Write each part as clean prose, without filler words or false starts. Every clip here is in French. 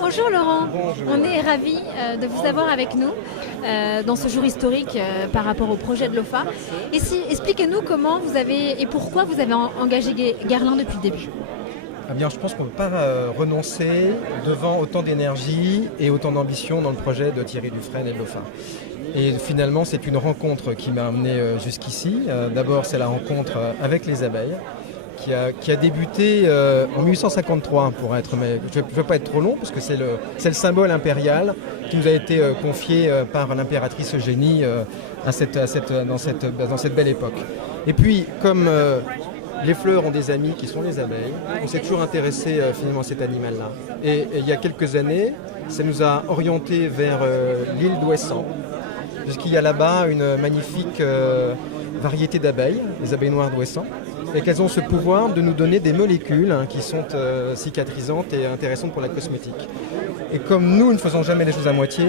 Bonjour Laurent, Bonjour. on est ravis de vous avoir avec nous dans ce jour historique par rapport au projet de l'OFA. Expliquez-nous comment vous avez et pourquoi vous avez engagé Guerlain depuis le début. Eh bien, je pense qu'on ne peut pas renoncer devant autant d'énergie et autant d'ambition dans le projet de Thierry Dufresne et de l'OFA. Et finalement, c'est une rencontre qui m'a amené jusqu'ici. D'abord, c'est la rencontre avec les abeilles qui a débuté en 1853, pour être, mais je ne veux pas être trop long, parce que c'est le symbole impérial qui nous a été confié par l'impératrice Eugénie dans cette belle époque. Et puis, comme les fleurs ont des amis qui sont les abeilles, on s'est toujours intéressé finalement à cet animal-là. Et il y a quelques années, ça nous a orientés vers l'île d'Ouessant, puisqu'il y a là-bas une magnifique variété d'abeilles, les abeilles noires d'Ouessant, et qu'elles ont ce pouvoir de nous donner des molécules qui sont cicatrisantes et intéressantes pour la cosmétique. Et comme nous ne faisons jamais les choses à moitié,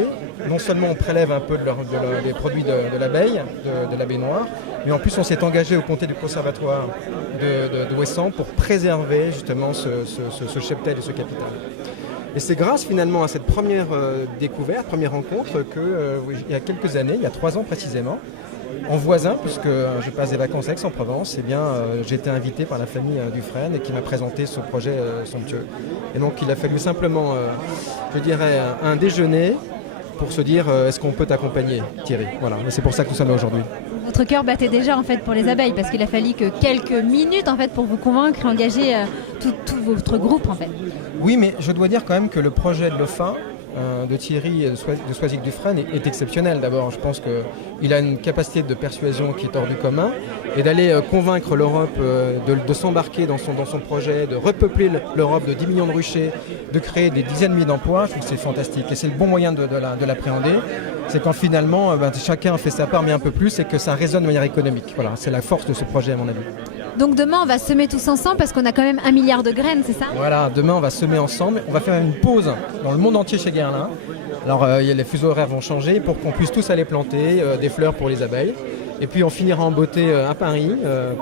non seulement on prélève un peu des produits de l'abeille, de l'abeille noire, mais en plus on s'est engagé au comité du conservatoire de Ouessant pour préserver justement ce cheptel et ce capital. Et c'est grâce finalement à cette première découverte, première rencontre, il y a quelques années, il y a 3 ans précisément, en voisin, puisque je passe des vacances à Aix-en-Provence, j'ai été invité par la famille Dufresne et qui m'a présenté ce projet somptueux. Et donc il a fallu simplement, un déjeuner pour se dire est-ce qu'on peut t'accompagner, Thierry. Voilà, et c'est pour ça que nous sommes là aujourd'hui. Votre cœur battait déjà en fait pour les abeilles parce qu'il a fallu que quelques minutes en fait pour vous convaincre et engager tout votre groupe en fait. Oui, mais je dois dire quand même que le projet de l'OFA de Thierry et de Soisig Dufresne est exceptionnel. D'abord, je pense qu'il a une capacité de persuasion qui est hors du commun et d'aller convaincre l'Europe de s'embarquer dans son projet, de repeupler l'Europe de 10 millions de ruchers, de créer des dizaines de milliers d'emplois. Je trouve que c'est fantastique et c'est le bon moyen de l'appréhender. C'est quand finalement chacun fait sa part mais un peu plus et que ça résonne de manière économique. Voilà, c'est la force de ce projet à mon avis. Donc demain on va semer tous ensemble parce qu'on a quand même 1 milliard de graines, c'est ça? Voilà, demain on va semer ensemble, on va faire une pause dans le monde entier chez Guerlain. Alors les fuseaux horaires vont changer pour qu'on puisse tous aller planter des fleurs pour les abeilles. Et puis on finira en beauté à Paris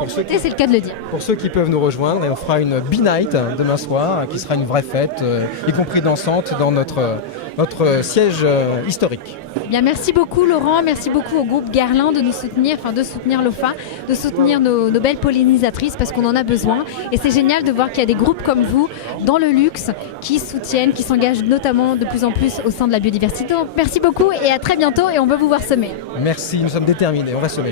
C'est le cas de le dire. Pour ceux qui peuvent nous rejoindre, et on fera une Bee Night demain soir qui sera une vraie fête, y compris dansante dans notre siège historique. Bien, merci beaucoup Laurent, merci beaucoup au groupe Guerlain de nous soutenir, de soutenir l'OFA, de soutenir nos belles pollinisatrices parce qu'on en a besoin. Et c'est génial de voir qu'il y a des groupes comme vous dans le luxe qui soutiennent, qui s'engagent notamment de plus en plus au sein de la biodiversité. Donc, merci beaucoup et à très bientôt et on veut vous voir semer. Merci, nous sommes déterminés, on va semer.